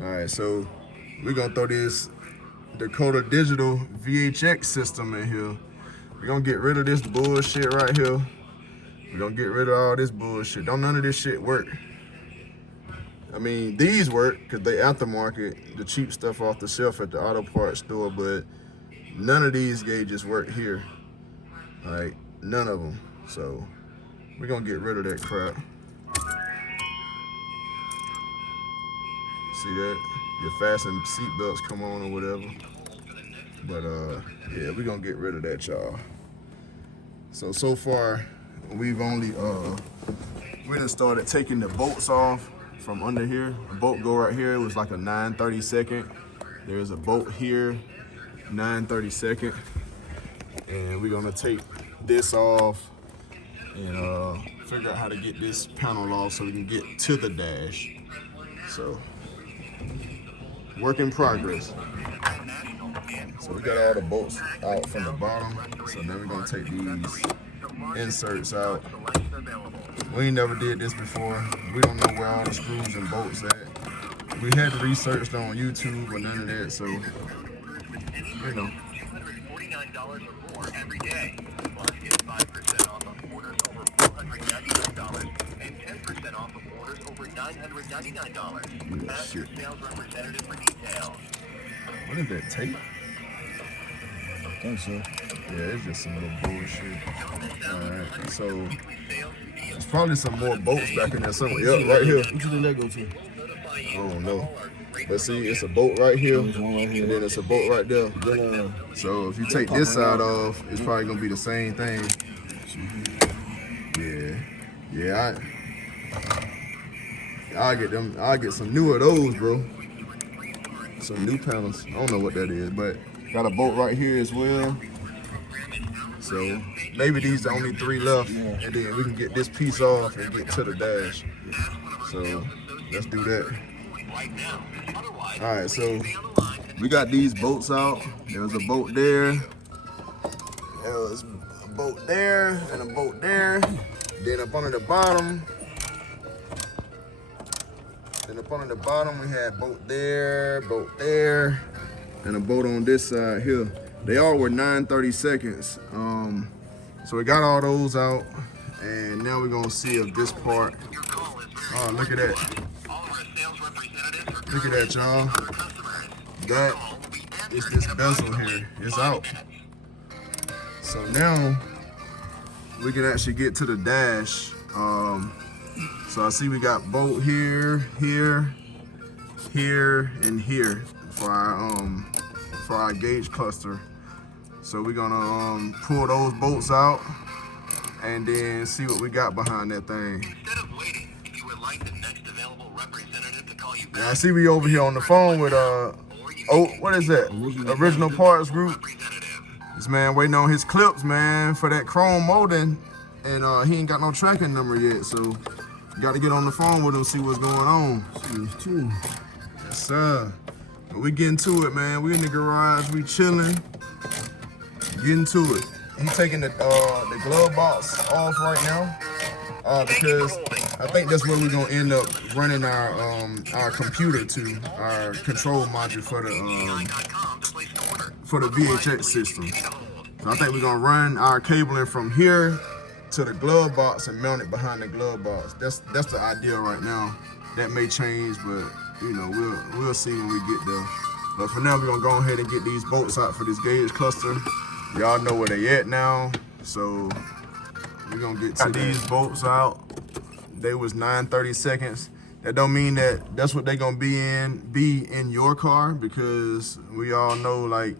All right, so we're gonna throw this Dakota Digital VHX system in here. We're gonna get rid of this bullshit right here. We're gonna get rid of all this bullshit. Don't none of this shit work. I mean, these work because they aftermarket, the cheap stuff off the shelf at the auto parts store, but none of these gauges work here. Like, none of them. So we're gonna get rid of that crap. See that? Your fasten seatbelts come on or whatever. But yeah, we're gonna get rid of that, y'all. So far, we've only we done started taking the bolts off from under here. A bolt go right here. It was like a 9/32. There's a bolt here, 9/32. And we're gonna take this off and figure out how to get this panel off so we can get to the dash. So, work in progress. So we got all the bolts out from the bottom. So then we're gonna take these inserts out. We ain't never did this before. We don't know where all the screws and bolts at. We had researched on YouTube, but none of that, so, you know. $149 or more every day. Plus get 5% off of orders over $499 and 10% off of orders over $999. Ask your sales representative for details. What is that, tape? I think so. Yeah, it's just some little bullshit. Alright, so there's probably some more bolts back in there somewhere. Yep, right here. Which did that go to? I don't know. Let's see, it's a bolt right here, and then it's a bolt right there. So if you take this side off, it's probably gonna be the same thing. Yeah, I'll get some new of those, bro. Some new panels. I don't know what that is, but got a bolt right here as well. So maybe these the only 3 left, and then we can get this piece off and get to the dash. So let's do that. All right, so we got these bolts out. There was a bolt there. There was a bolt there and a bolt there. Then up under the bottom. Then up under the bottom we had bolt there, and a bolt on this side here. They all were 9/32. So we got all those out, and now we're gonna see if this part. Oh, look at that. Look at that, y'all. That is this bezel here. It's out. So now we can actually get to the dash. So I see we got bolt here, here, here, and here for our gauge cluster. So we're gonna pull those bolts out and then see what we got behind that thing. Instead of waiting, if you would like the next available representative to call you back. Yeah, I see we over here on the phone with what is that? Original Parts Group. This man waiting on his clips, man, for that chrome molding, and he ain't got no tracking number yet, so got to get on the phone with him, see what's going on. Yes, sir. But we getting to it, man. We in the garage, we chilling, getting to it. He taking the glove box off right now because I think that's where we're gonna end up running our computer to, our control module for the VHX system. So I think we're gonna run our cabling from here to the glove box and mount it behind the glove box. That's the idea right now. That may change, but you know, we'll see when we get there. But for now, we're gonna go ahead and get these bolts out for this gauge cluster. Y'all know where they at now, so we're gonna get to these bolts out. They was 9/32. That don't mean that that's what they gonna be in your car, because we all know like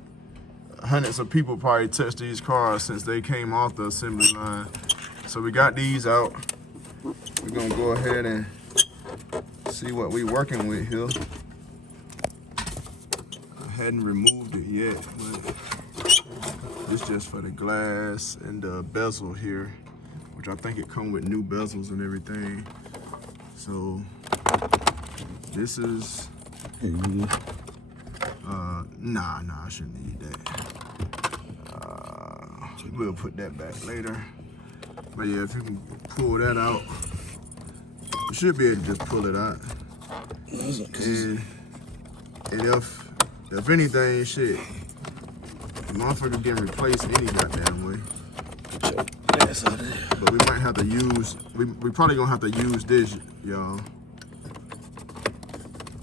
hundreds of people probably touched these cars since they came off the assembly line. So we got these out. We're gonna go ahead and see what we working with here. I hadn't removed it yet, but it's just for the glass and the bezel here, which I think it come with new bezels and everything. So this is, nah, I shouldn't need that. We'll put that back later. But yeah, if you can pull that out, you should be able to just pull it out. And And if anything, shit, the motherfucker getting replaced any goddamn way. Ass out of there. But we might have to use, we probably gonna have to use this, y'all.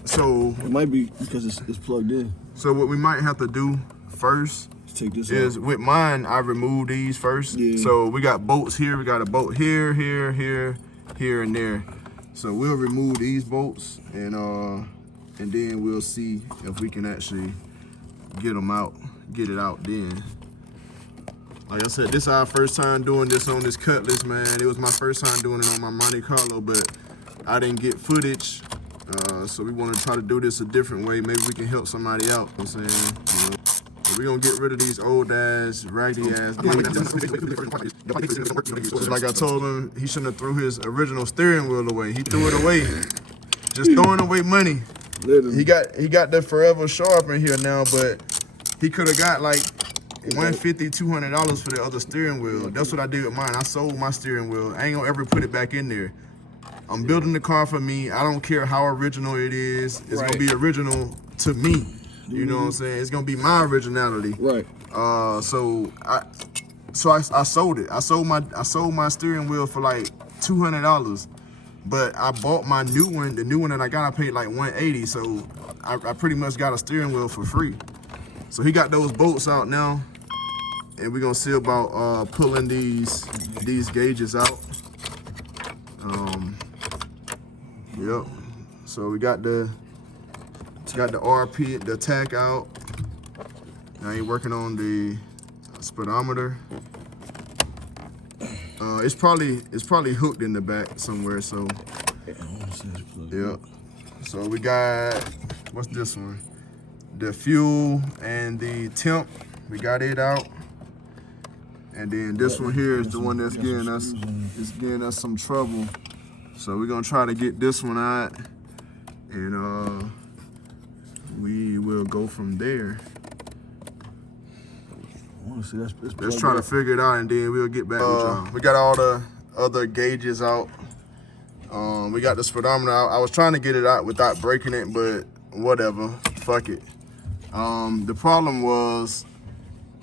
So It might be because it's plugged in. So what we might have to do first Take this is out. with mine, I removed these first. Yeah. So we got bolts here. We got a bolt here, here, here, here, and there. So we'll remove these bolts and then we'll see if we can actually get them out, get it out then. Like I said, this is our first time doing this on this Cutlass, man. It was my first time doing it on my Monte Carlo, but I didn't get footage. So we want to try to do this a different way. Maybe we can help somebody out, you know what I'm saying? You know? We're going to get rid of these old ass, raggedy ass gauges. Like I told him, he shouldn't have threw his original steering wheel away. He threw it away. Just throwing away money. He got the Forever Sharp in here now, but he could have got like $150, $200 for the other steering wheel. That's what I did with mine. I sold my steering wheel. I ain't gonna ever put it back in there. I'm building the car for me. I don't care how original it is. It's gonna be original to me. You know what I'm saying? It's gonna be my originality. Right. So I sold it. I sold my steering wheel for like $200. But I bought my new one. The new one that I got, I paid like $180. So I pretty much got a steering wheel for free. So he got those bolts out now, and we're gonna see about pulling these gauges out. Yep. So we got the RP, the tack out. Now you're working on the speedometer. It's probably hooked in the back somewhere. So yep. So we got, what's this one? The fuel and the temp, we got it out. And then this one here is the one that's getting us some trouble. So we're gonna try to get this one out, and we will go from there. Let's try to figure it out, and then we'll get back with y'all. We got all the other gauges out. We got the speedometer out. I was trying to get it out without breaking it, but whatever, fuck it. The problem was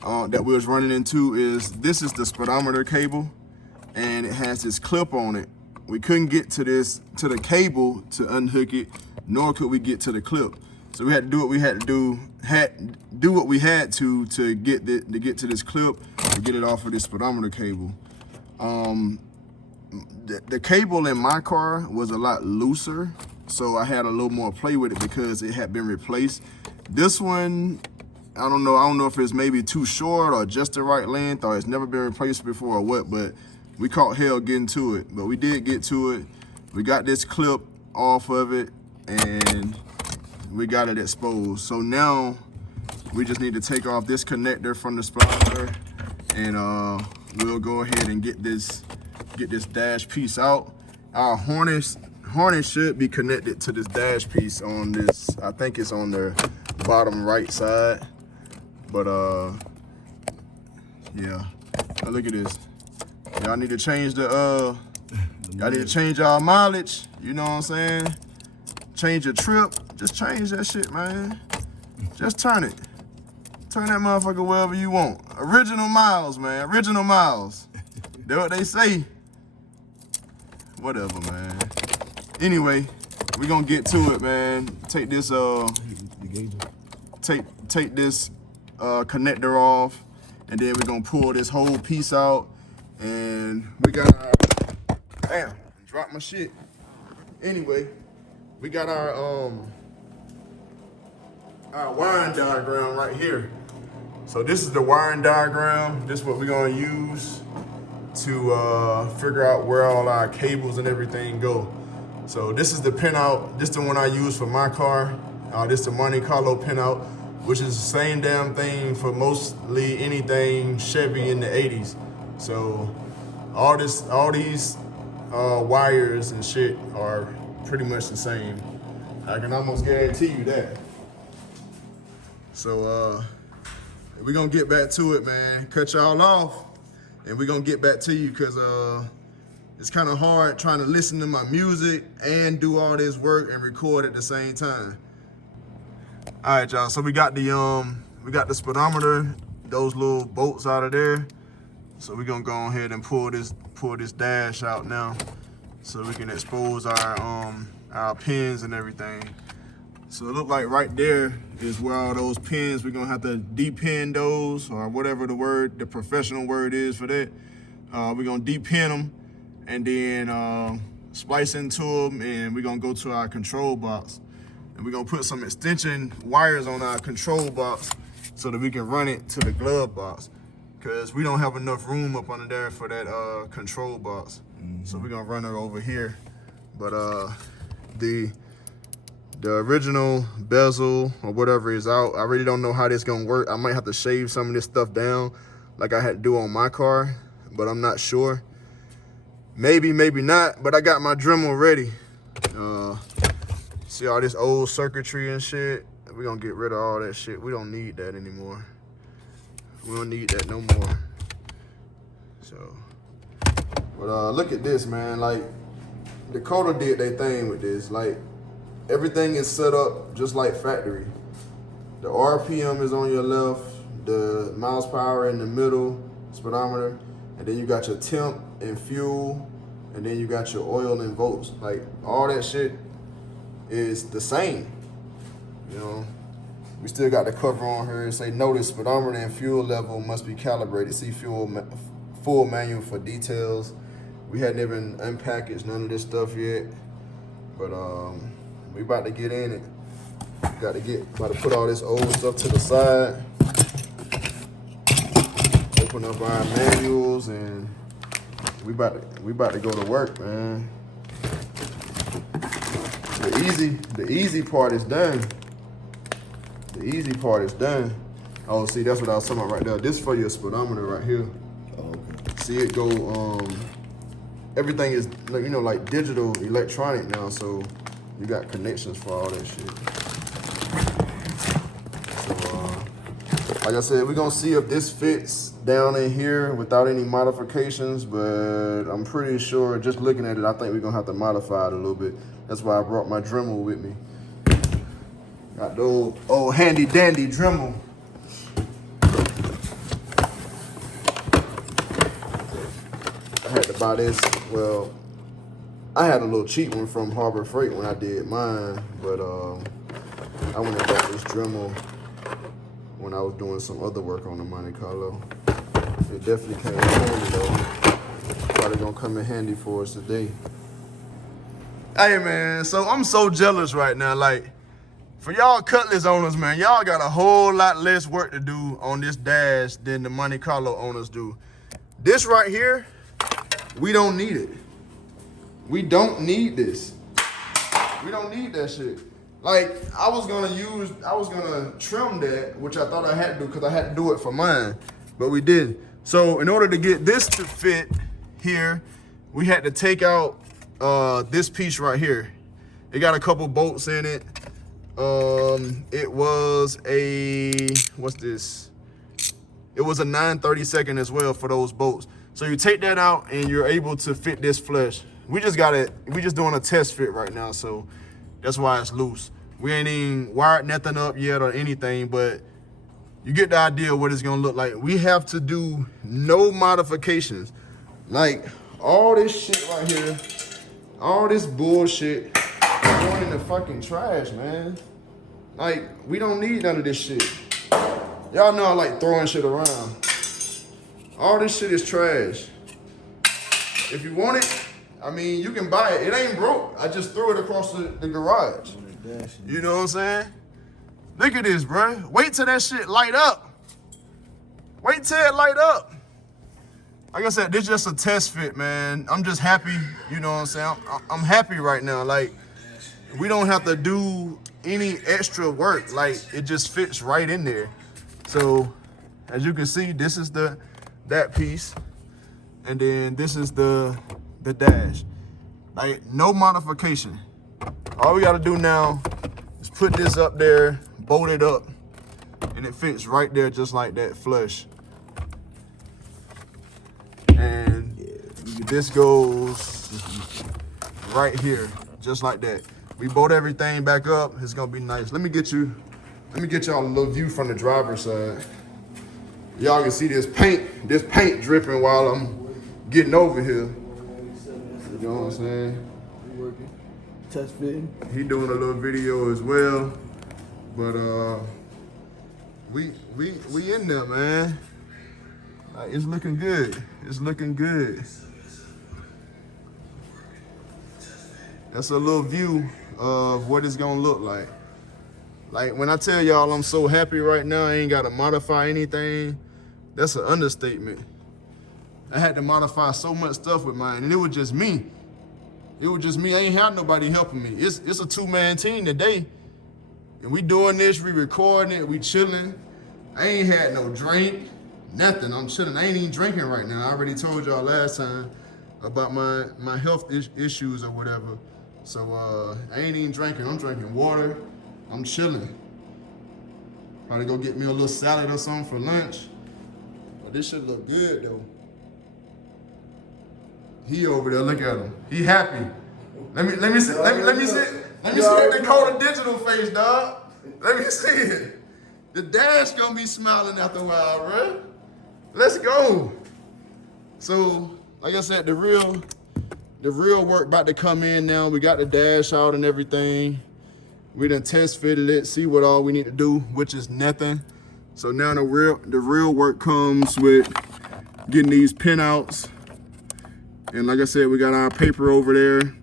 that we was running into is this is the speedometer cable, and it has this clip on it. We couldn't get to the cable to unhook it, nor could we get to the clip. So we had to do what we had to do, do what we had to get to this clip to get it off of this speedometer cable. The cable in my car was a lot looser, so I had a little more play with it because it had been replaced. This one, I don't know if it's maybe too short or just the right length or it's never been replaced before or what, but we caught hell getting to it. But we did get to it. We got this clip off of it and we got it exposed. So now we just need to take off this connector from the splicer, and we'll go ahead and get this dash piece out. Our harness should be connected to this dash piece on this. I think it's on the bottom right side. But yeah. Now look at this. Y'all need to change y'all need to change y'all mileage. You know what I'm saying? Change your trip. Just change that shit, man. Just turn it. Turn that motherfucker wherever you want. Original miles, man. Original miles. That's what they say. Whatever, man. Anyway, we gonna get to it, man. Take this take this connector off, and then we're gonna pull this whole piece out, and we got our, damn, dropped my shit. Anyway, we got our wiring diagram right here. So this is the wiring diagram. This is what we're gonna use to figure out where all our cables and everything go. So this is the pinout. This is the one I use for my car. This is the Monte Carlo pinout, which is the same damn thing for mostly anything Chevy in the 80s. So all these wires and shit are pretty much the same. I can almost guarantee you that. So we're gonna get back to it, man. Cut y'all off, and we're gonna get back to you because it's kind of hard trying to listen to my music and do all this work and record at the same time. All right, y'all. So we got the speedometer, those little bolts out of there. So we're gonna go ahead and pull this dash out now, so we can expose our pins and everything. So it look like right there is where all those pins, we're gonna have to de-pin those, or whatever the professional word is for that. We're gonna de-pin them and then splice into them, and we're gonna go to our control box. And we're gonna put some extension wires on our control box so that we can run it to the glove box, because we don't have enough room up under there for that control box. So we're gonna run it over here. But the original bezel or whatever is out. I really don't know how this gonna work. I might have to shave some of this stuff down like I had to do on my car, but I'm not sure. Maybe, maybe not, but I got my Dremel ready. See all this old circuitry and shit? We're gonna get rid of all that shit. We don't need that anymore. We don't need that no more. So, but look at this, man. Like, Dakota did their thing with this. Like, everything is set up just like factory. The RPM is on your left, the miles per hour in the middle, speedometer, and then you got your temp and fuel, and then you got your oil and volts. Like, all that shit is the same, you know. We still got the cover on here. It say, notice speedometer and fuel level must be calibrated. See full manual for details. We hadn't even unpackaged none of this stuff yet, but we about to get in it. About to put all this old stuff to the side. Open up our manuals, and we about to go to work, man. The easy part is done. The easy part is done. Oh, see, that's what I was talking about right there. This for your speedometer right here. Oh, okay. See it go, everything is, you know, like digital, electronic now, so you got connections for all that shit. So, like I said, we're gonna see if this fits down in here without any modifications, but I'm pretty sure, just looking at it, I think we're gonna have to modify it a little bit. That's why I brought my Dremel with me. Got the old handy dandy Dremel. I had to buy this. Well, I had a little cheap one from Harbor Freight when I did mine, but I went and bought this Dremel when I was doing some other work on the Monte Carlo. It definitely came in handy though. Probably gonna come in handy for us today. Hey man, so I'm so jealous right now. Like, for y'all Cutlass owners, man, y'all got a whole lot less work to do on this dash than the Monte Carlo owners do. This right here, we don't need it. We don't need this. We don't need that shit. Like, I was gonna trim that, which I thought I had to do because I had to do it for mine, but we didn't. So in order to get this to fit here, we had to take out this piece right here. It got a couple bolts in it. It was a, what's this? It was a 9/32 as well for those bolts. So you take that out and you're able to fit this flush. We just doing a test fit right now, so that's why it's loose. We ain't even wired nothing up yet or anything, but you get the idea of what it's gonna look like. We have to do no modifications. Like, all this shit right here, all this bullshit is going in the fucking trash, man. Like, we don't need none of this shit. Y'all know I like throwing shit around. All this shit is trash. If you want it, I mean, you can buy it. It ain't broke. I just threw it across the garage. You know what I'm saying? Look at this, bro. Wait till that shit light up. Wait till it light up. Like I said, this is just a test fit, man. I'm just happy, you know what I'm saying? I'm happy right now. Like, we don't have to do any extra work. Like, it just fits right in there. So, as you can see, this is that piece. And then this is the dash. Like, no modification. All we gotta do now is put this up there, bolt it up, and it fits right there just like that flush. And this goes right here, just like that. We bolt everything back up. It's gonna be nice. Let me get you Let me get y'all a little view from the driver's side. Y'all can see this paint dripping while I'm getting over here. You know what I'm saying? Working. Test fitting. He doing a little video as well. But we in there, man. Like, it's looking good. It's looking good. That's a little view of what it's gonna look like. Like when I tell y'all I'm so happy right now, I ain't gotta modify anything. That's an understatement. I had to modify so much stuff with mine, and it was just me. It was just me. I ain't had nobody helping me. It's a two-man team today, and we doing this. We recording it. We chilling. I ain't had no drink, nothing. I'm chilling. I ain't even drinking right now. I already told y'all last time about my health issues or whatever. So I ain't even drinking. I'm drinking water. I'm chilling. Probably go get me a little salad or something for lunch. But this should look good though. He over there, look at him. He happy. Let me see that Dakota Digital face, dog. Let me see it. The dash gonna be smiling after a while, right? Let's go. So, like I said, the real work about to come in now. We got the dash out and everything. We done test fitted it, see what all we need to do, which is nothing. So now the real work comes with getting these pinouts. And like I said, we got our paper over there,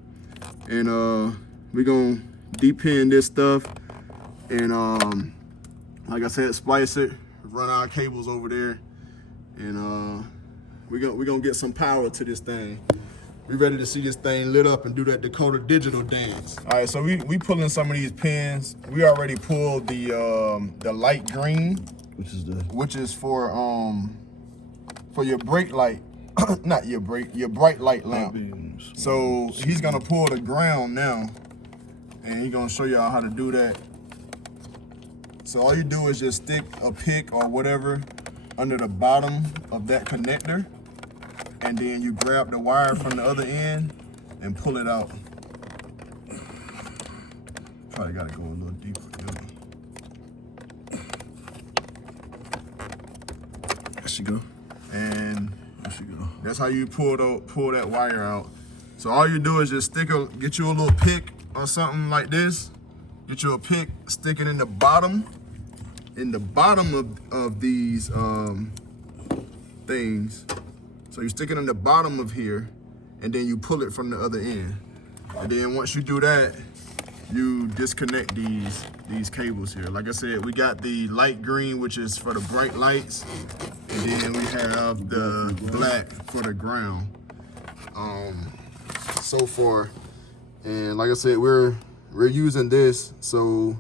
and we gonna depin this stuff, and like I said, splice it, run our cables over there, and we gonna get some power to this thing. We ready to see this thing lit up and do that Dakota Digital dance. All right, so we pulling some of these pins. We already pulled the light green, which is for your brake light. Not your bright light lamp. So he's gonna pull the ground now, and he's gonna show y'all how to do that. So all you do is just stick a pick or whatever under the bottom of that connector, and then you grab the wire from the other end and pull it out. Probably gotta go a little deeper. There she go. And that's how you pull that wire out. So all you do is just get you a little pick or something like this. Get you a pick, stick it in the bottom of these things. So you stick it in the bottom of here, and then you pull it from the other end. And then once you do that, you disconnect these cables here. Like I said, we got the light green, which is for the bright lights, and then we have the black for the ground. So far, and like I said, we're using this. So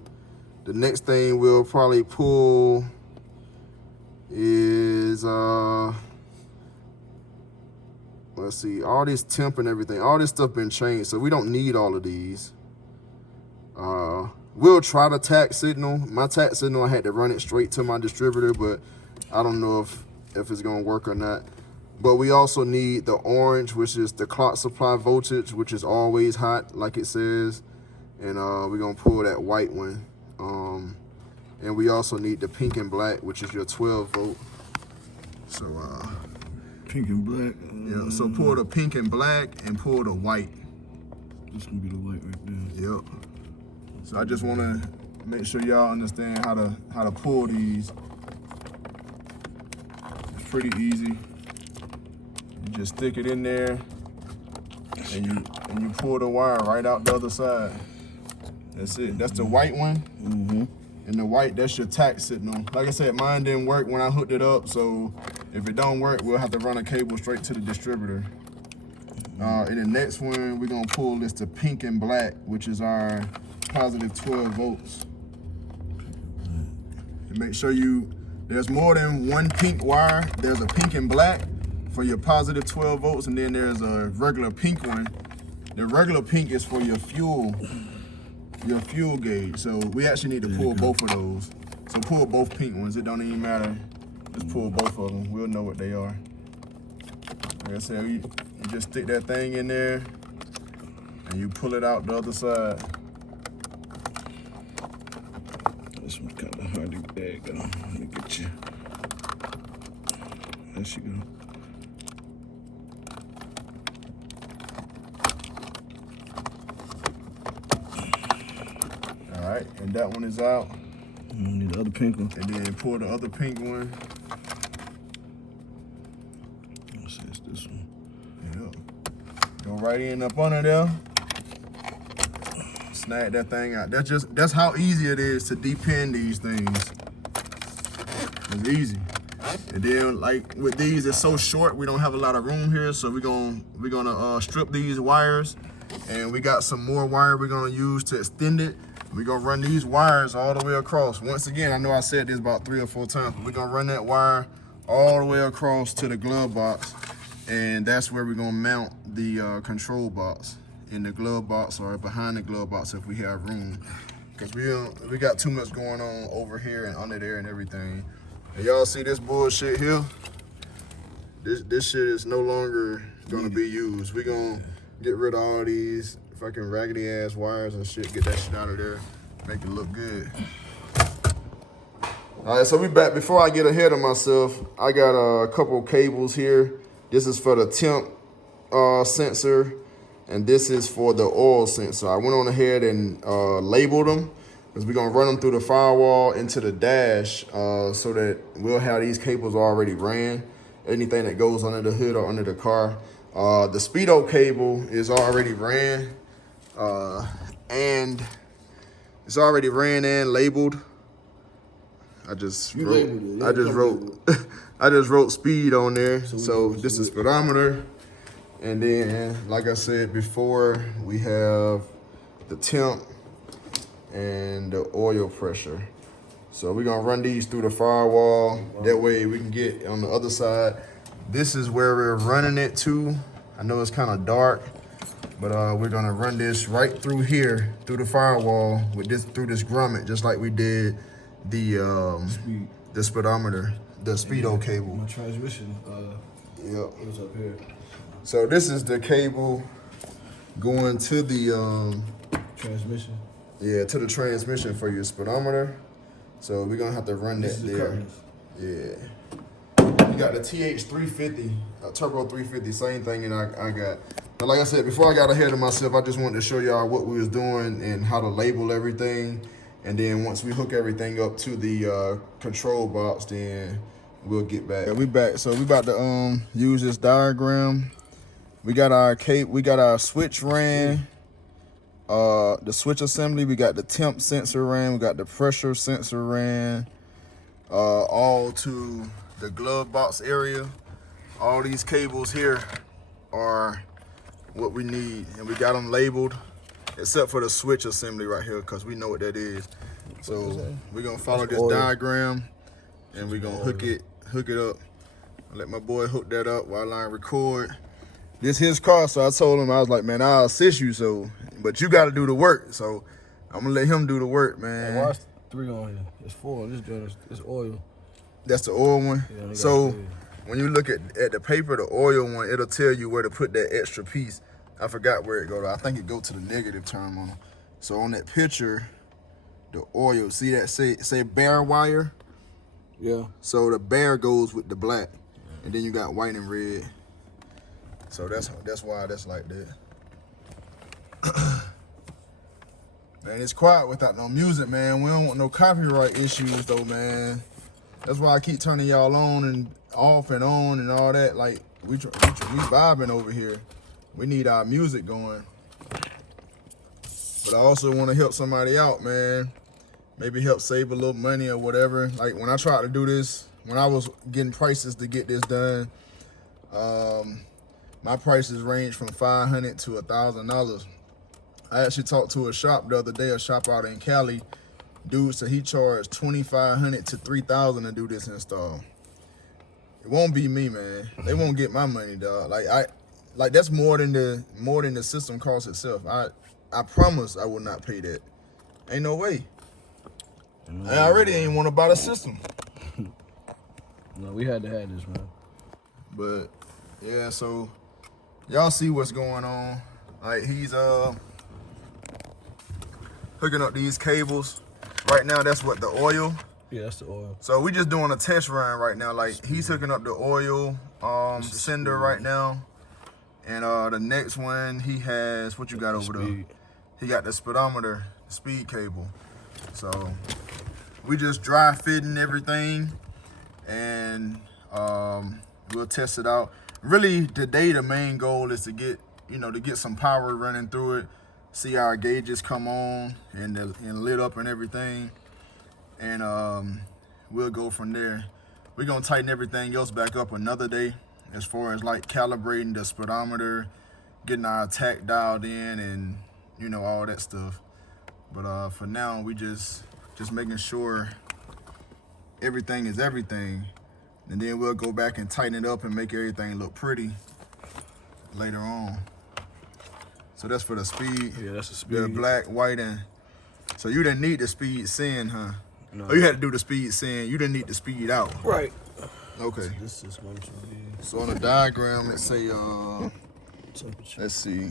the next thing we'll probably pull is let's see, all this temp and everything, all this stuff been changed, so we don't need all of these. We'll try the tack signal. My tack signal, I had to run it straight to my distributor, but I don't know if it's gonna work or not. But we also need the orange, which is the clock supply voltage, which is always hot, like it says. And we're gonna pull that white one. And we also need the pink and black, which is your 12 volt. So pink and black. Yeah, so pull the pink and black and pull the white. This gonna be the white right there. Yep. So I just wanna make sure y'all understand how to pull these. It's pretty easy. You just stick it in there and you pull the wire right out the other side. That's it. That's the white one. Mm-hmm. And the white, that's your tack signal. Like I said, mine didn't work when I hooked it up, so if it don't work, we'll have to run a cable straight to the distributor. And the next one we're gonna pull is the pink and black, which is our positive 12 volts. And make sure there's more than one pink wire. There's a pink and black for your positive 12 volts, and then there's a regular pink one. The regular pink is for your fuel gauge. So we actually need to pull both of those. So pull both pink ones, it don't even matter. Just pull both of them, we'll know what they are. Like I said, you just stick that thing in there and you pull it out the other side. This one kinda. find the bag. Let me get you. There she go. All right, and that one is out. Need the other pink one. And then pour the other pink one. Let's see, it's this one. Yeah. Go right in up under there. Snag that thing out. That's how easy it is to depin these things. It's easy. And then like with these, it's so short, we don't have a lot of room here, so we're gonna strip these wires, and we got some more wire we're gonna use to extend it. We're gonna run these wires all the way across. Once again, I know I said this about 3 or 4 times, but we're gonna run that wire all the way across to the glove box, and that's where we're gonna mount the control box, in the glove box or behind the glove box if we have room, because we got too much going on over here and under there and everything. And y'all see this bullshit here? This shit is no longer gonna be used. We're gonna get rid of all these fucking raggedy ass wires and shit, get that shit out of there, make it look good. All right, so we back. Before I get ahead of myself, I got a couple cables here. This is for the temp sensor, and this is for the oil sensor. I went on ahead and labeled them, because we're gonna run them through the firewall into the dash, so that we'll have these cables already ran. Anything that goes under the hood or under the car. The speedo cable is already ran, and it's already ran and labeled. I just wrote speed on there. So this is speedometer, and then like I said before, we have the temp and the oil pressure. So we're gonna run these through the firewall. That way we can get on the other side. This is where we're running it to. I know it's kind of dark, but we're gonna run this right through here, through the firewall, with this through this grommet, just like we did the speedometer, the speedo cable. My transmission, Yep. it was up here. So this is the cable going to the Transmission. yeah, to the transmission for your speedometer. So we're gonna have to run that there. Yeah. You got the TH350, Turbo 350, same thing that I got. But like I said, before I got ahead of myself, I just wanted to show y'all what we was doing and how to label everything. And then once we hook everything up to the control box, then we'll get back. Yeah, we back. So we about to use this diagram. We got our switch ran, the switch assembly. We got the temp sensor ran. We got the pressure sensor ran, all to the glove box area. All these cables here are what we need, and we got them labeled, except for the switch assembly right here, because we know what that is. So we're gonna follow this diagram, and we're gonna hook it up. I'll let my boy hook that up while I record. This his car, so I told him, I was like, man, I'll assist you, but you gotta do the work. So I'm gonna let him do the work, man. Hey, watch 3 on here. It's 4. This joint is oil. That's the oil one. Yeah, so when you look at the paper, the oil one, it'll tell you where to put that extra piece. I forgot where it go to. I think it go to the negative term on them. So on that picture, the oil, see that say bare wire? Yeah. So the bare goes with the black, and then you got white and red. So that's why that's like that. Man, it's quiet without no music, man. We don't want no copyright issues though, man. That's why I keep turning y'all on and off and on and all that. Like we vibing over here. We need our music going. But I also want to help somebody out, man. Maybe help save a little money or whatever. Like when I tried to do this, when I was getting prices to get this done, my prices range from $500 to $1,000. I actually talked to a shop the other day, a shop out in Cali. Dude said he charged $2,500 to $3,000 to do this install. It won't be me, man. They won't get my money, dog. Like that's more than the system cost itself. I promise I will not pay that. Ain't no way. I already ain't want to buy the system. No, we had to have this, man. But yeah, so y'all see what's going on. Like he's hooking up these cables. Right now that's what the oil. Yeah, that's the oil. So we just doing a test run right now. Like he's hooking up the oil sender right now. And the next one he has, what you got over there? He got the speedometer, speed cable. So we just dry fitting everything and we'll test it out. Really today the main goal is to get, to get some power running through it, see our gauges come on and lit up and everything. And we'll go from there. We're gonna tighten everything else back up another day as far as like calibrating the speedometer, getting our attack dialed in and all that stuff. But for now we just making sure everything is everything, and then we'll go back and tighten it up and make everything look pretty later on. So that's for the speed. Yeah, that's the speed. The black, white, and so you didn't need the speed send, huh? No. Oh, you had to do the speed send. You didn't need the speed out. Right. Okay. This is going to be. So on the diagram, it say, temperature. let's see.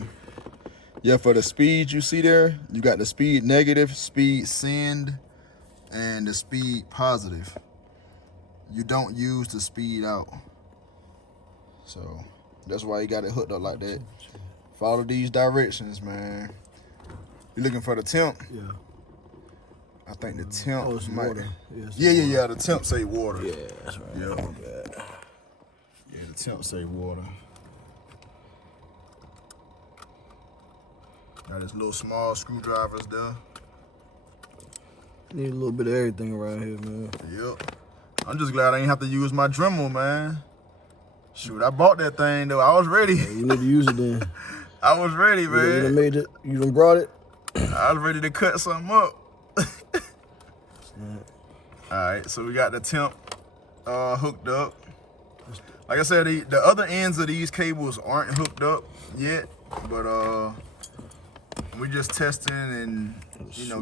Yeah, for the speed you see there, you got the speed negative, speed send, and the speed positive. You don't use the speed out. So that's why you got it hooked up like that. Follow these directions, man. You looking for the temp? Yeah. I think the temp might. Water. Yeah. The temp say water. Yeah, that's right. Yeah. My bad. Yeah, the temp say water. Got his little small screwdrivers there. Need a little bit of everything around here, man. Yep. I'm just glad I ain't have to use my Dremel, man. Shoot, I bought that thing though. I was ready. Yeah, you need to use it then. I was ready, man. You done made it. You done brought it. I was ready to cut something up. All right, so we got the temp hooked up. Like I said, the other ends of these cables aren't hooked up yet, but we just testing and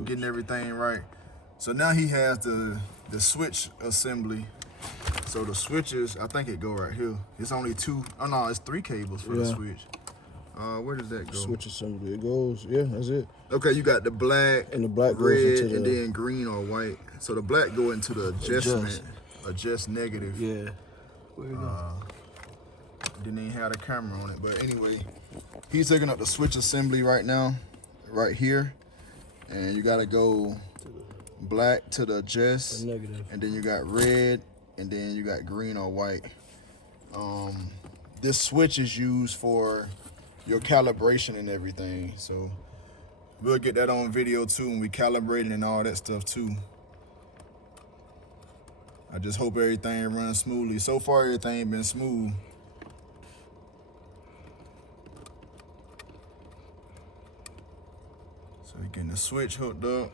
getting everything right. So now he has the switch assembly. So the switches, I think it go right here. It's only two. Oh no, it's 3 cables for the switch. Where does that go? Switch assembly. It goes. Yeah, that's it. Okay, you got the black, and the black red, goes into and then green or white. So the black go into the adjust negative. Yeah. Where you go? Didn't even have the camera on it, but anyway, he's hooking up the switch assembly right now, right here, and you gotta go black to the adjust, and then you got red, and then you got green or white. This switch is used for your calibration and everything, so we'll get that on video too, and we calibrating and all that stuff too. I just hope everything runs smoothly. So far, everything been smooth. So we're getting the switch hooked up.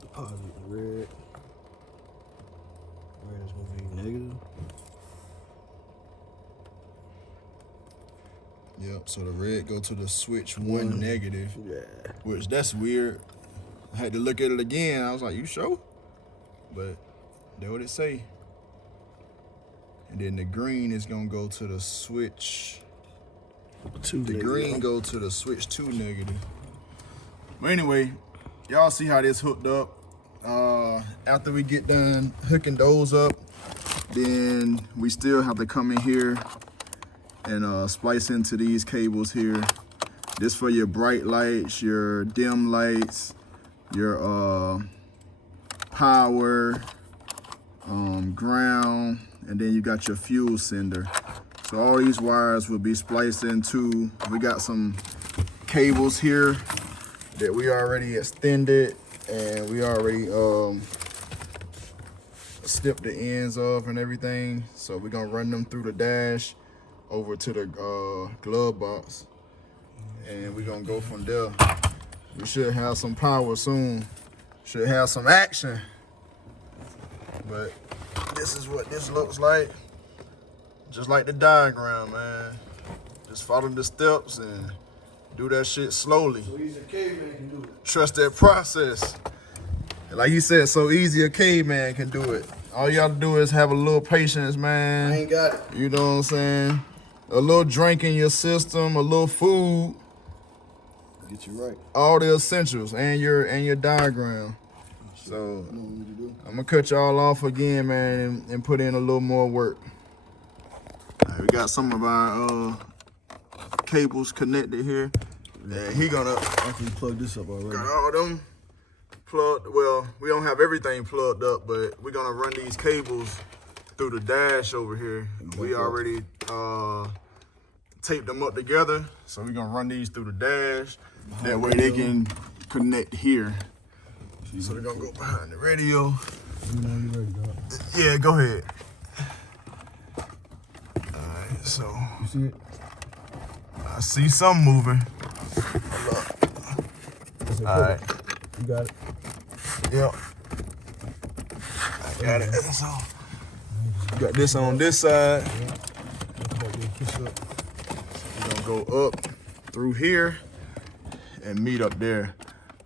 Deposit red. Red is gonna be negative. Yep, so the red go to the switch 1 negative. Yeah. Which that's weird. I had to look at it again. I was like, you sure? But that's what it say. And then the green is gonna go to the switch. The green go to the switch 2 negative. But anyway, y'all see how this hooked up. After we get done hooking those up, then we still have to come in here and splice into these cables here. This for your bright lights, your dim lights, your power, ground, and then you got your fuel sender. So all these wires will be spliced into. We got some cables here that we already extended, and we already snipped the ends of and everything. So we're gonna run them through the dash over to the glove box, and we're gonna go from there. We should have some power soon. Should have some action. But this is what this looks like. Just like the diagram, man. Just follow the steps and do that shit slowly. So easy a caveman can do it. Trust that process. And like he said, so easy a caveman can do it. All you gotta do is have a little patience, man. I ain't got it. You know what I'm saying? A little drink in your system, a little food, Get you right. All the essentials and your diagram. So I'm gonna cut y'all off again, man, and put in a little more work. All right, we got some of our cables connected here. And he gonna Actually plug this up already. got all them plugged. Well, we don't have everything plugged up, but we're gonna run these cables through the dash over here. We already taped them up together, so we're gonna run these through the dash. That way they can connect here. So they're gonna go behind the radio. You know you ready, dog. Yeah, go ahead. All right, so You see it? I see some moving. All right. You got it. Yep. I got it. So got this on this side. We're gonna go up through here and meet up there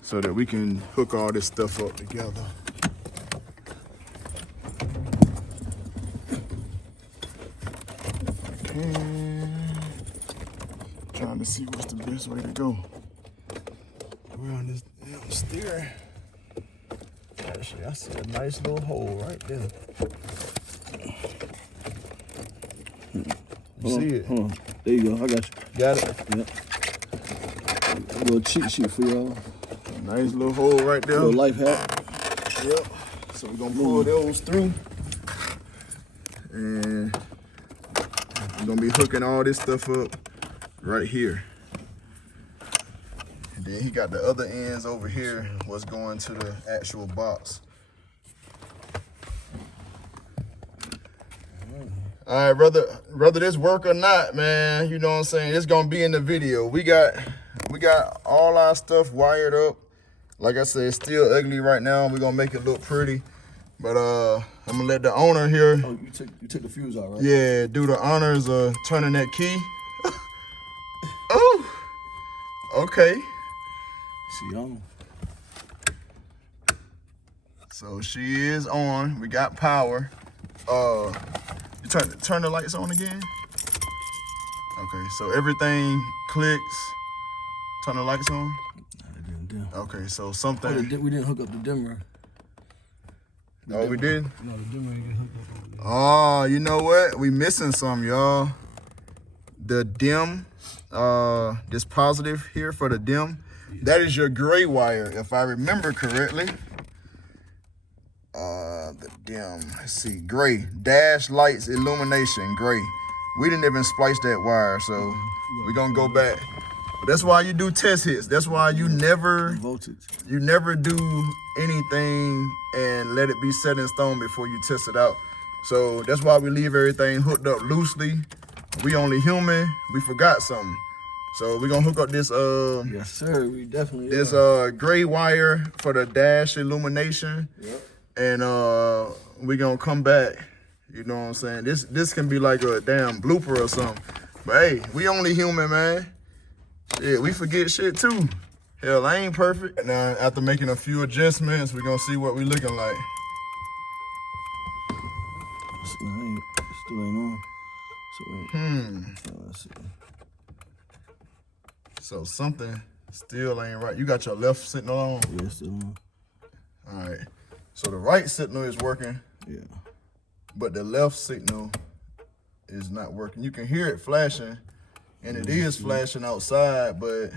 so that we can hook all this stuff up together. Okay. Trying to see what's the best way to go. We're on this damn steering. Actually, I see a nice little hole right there. You see it? Hold on. There you go. I got you. Got it? Yep. A little cheat sheet for y'all. Nice little hole right there. Little life hack. Yep. So we're gonna pull those through. And we're gonna be hooking all this stuff up right here. And then he got the other ends over here, what's going to the actual box. All right, whether this work or not, man, you know what I'm saying? It's gonna be in the video. We got all our stuff wired up. Like I said, it's still ugly right now. We're gonna make it look pretty. But I'm gonna let the owner here. Oh, you took the fuse out, right? Yeah, do the honors of turning that key. Oh, okay. She on. So she is on. We got power. You turn the lights on again. Okay, so everything clicks. Turn the lights on. It didn't dim. Okay, so Oh, something. we didn't hook up the dimmer. Oh, we did? No, the dimmer ain't get hooked up. Oh, you know what? We missing some, y'all. The dim, this positive here for the dim, that is your gray wire, if I remember correctly. The dim, let's see, gray, dash lights, illumination, gray. We didn't even splice that wire, so we're gonna go back. But that's why you do test hits. That's why you never Voltage. do anything and let it be set in stone before you test it out. So that's why we leave everything hooked up loosely. We only human, we forgot something. So we're gonna hook up this Yes, sir. We definitely this are. gray wire for the dash illumination. Yep. And we're gonna come back. You know what I'm saying? This can be like a damn blooper or something. But hey, we only human, man. Yeah, we forget shit too. Hell, I ain't perfect. Now, after making a few adjustments, we're gonna see what we looking like. Still ain't on. So let's see. So something still ain't right. You got your left signal on? Yeah, still on. All right. So the right signal is working. Yeah. But the left signal is not working. You can hear it flashing, and it is flashing outside, but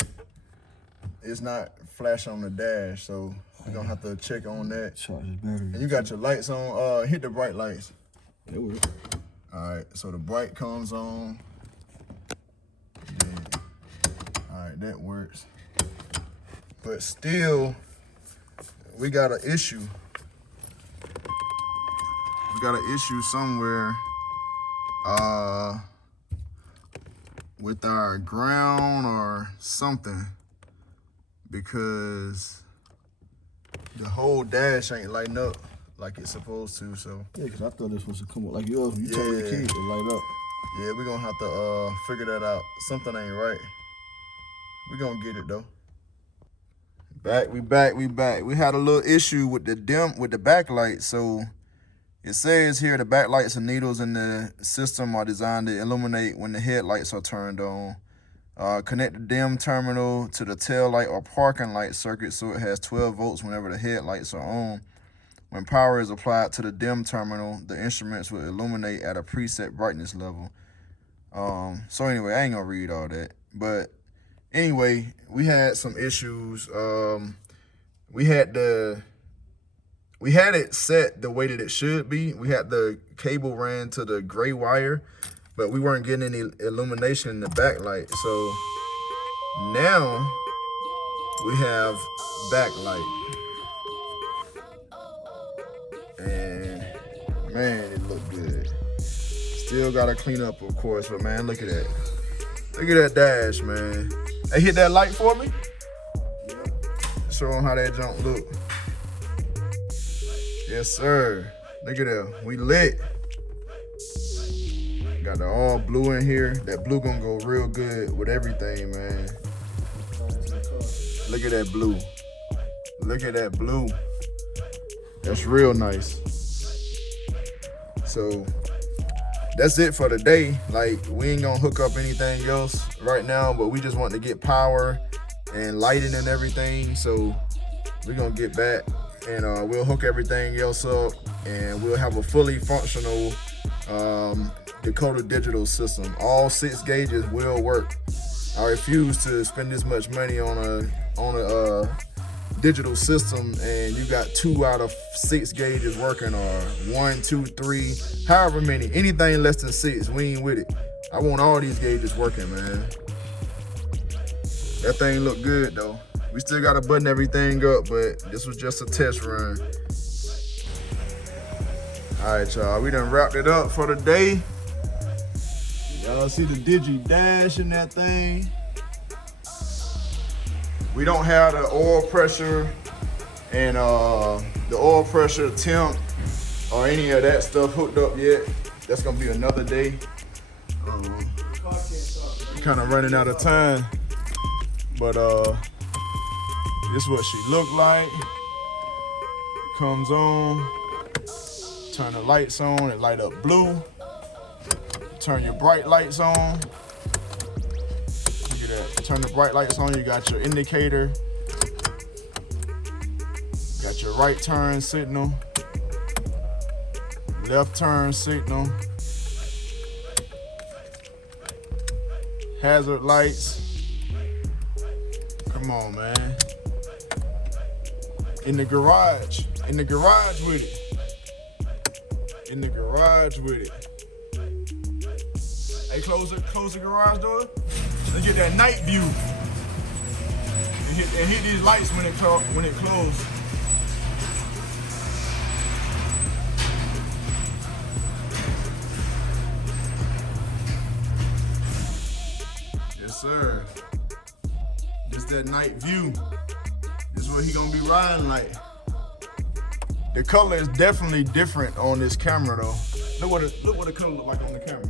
it's not flashing on the dash. So we're gonna have to check on that. Charge his battery. And you got your lights on. Hit the bright lights. That works. All right, so the bright comes on. Yeah. All right, that works. But still, we got an issue. We got an issue somewhere with our ground or something, because the whole dash ain't lighting up like it's supposed to. So Yeah, because I thought this was to come up like yours. When you turn the key, it light up. yeah, we're gonna have to figure that out. Something ain't right. We're gonna get it though. We back. We had a little issue with the backlight. So it says here the backlights and needles in the system are designed to illuminate when the headlights are turned on. Connect the dim terminal to the tail light or parking light circuit so it has 12 volts whenever the headlights are on. When power is applied to the dim terminal, the instruments will illuminate at a preset brightness level. So anyway, I ain't gonna read all that. But anyway, we had some issues. We had it set the way that it should be. We had the cable ran to the gray wire, but we weren't getting any illumination in the backlight. So now we have backlight. And man, it looked good. Still gotta clean up, of course, but man, look at that. Look at that dash, man. Hey, hit that light for me. Show them how that junk look. Yes, sir. Look at that. We lit. Got the all blue in here. That blue gonna go real good with everything, man. Look at that blue. Look at that blue. That's real nice. So that's it for today. Like, we ain't gonna hook up anything else right now, but we just want to get power and lighting and everything. So we're gonna get back and we'll hook everything else up and we'll have a fully functional Dakota Digital system. All 6 gauges will work. I refuse to spend this much money on a digital system and you got 2 out of 6 gauges working, or 1, 2, 3, however many. Anything less than 6, we ain't with it. I want all these gauges working, man. That thing look good though. We still gotta button everything up, but this was just a test run. All right, y'all, we done wrapped it up for the day. Y'all see the Digi dash in that thing. We don't have the oil pressure and the oil pressure temp or any of that stuff hooked up yet. That's gonna be another day. Kind of running out of time, but this is what she looked like. Comes on, turn the lights on, it light up blue. Turn your bright lights on. Look at that. Turn the bright lights on, you got your indicator. Got your right turn signal. Left turn signal. Hazard lights. Come on, man. In the garage with it. In the garage with it. Hey, close the garage door. Let's get that night view. And hit these lights when it closes. Yes, sir. This that night view. This is what he gonna be riding like. The color is definitely different on this camera though. Look what the color look like on the camera.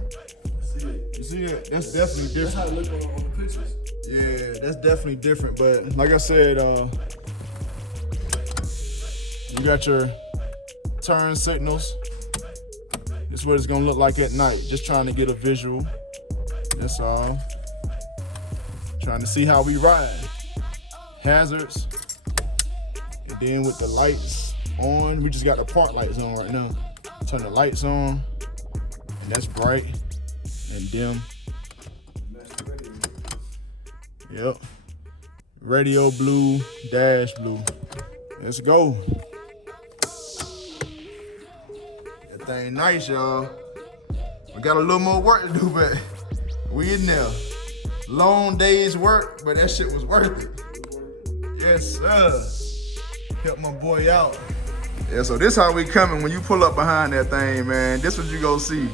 You see it? That's definitely different. That's how it look on the pictures. Yeah, that's definitely different. But like I said, you got your turn signals. This is what it's gonna look like at night. Just trying to get a visual. That's all. Trying to see how we ride. Hazards. And then with the lights on, we just got the park lights on right now. Turn the lights on, and that's bright and dim. Yep. Radio blue, dash blue. Let's go. That thing nice, y'all. We got a little more work to do, but we in there. Long day's work, but that shit was worth it. Yes, sir. Help my boy out. Yeah, so this how we coming when you pull up behind that thing, man. This what you gonna see.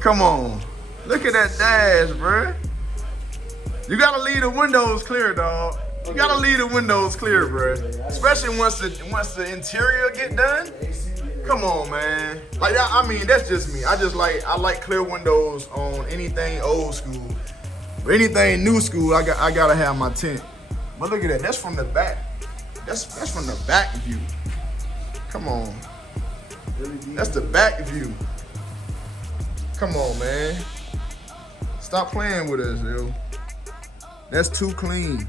Come on. Look at that dash, bruh. You gotta leave the windows clear, dog. You gotta leave the windows clear, bruh. Especially once the interior get done. Come on, man. Like, I mean, that's just me. I like clear windows on anything old school. But anything new school, I gotta have my tint. But look at that. That's from the back. That's from the back view. Come on. That's the back view. Come on, man. Stop playing with us, yo. That's too clean.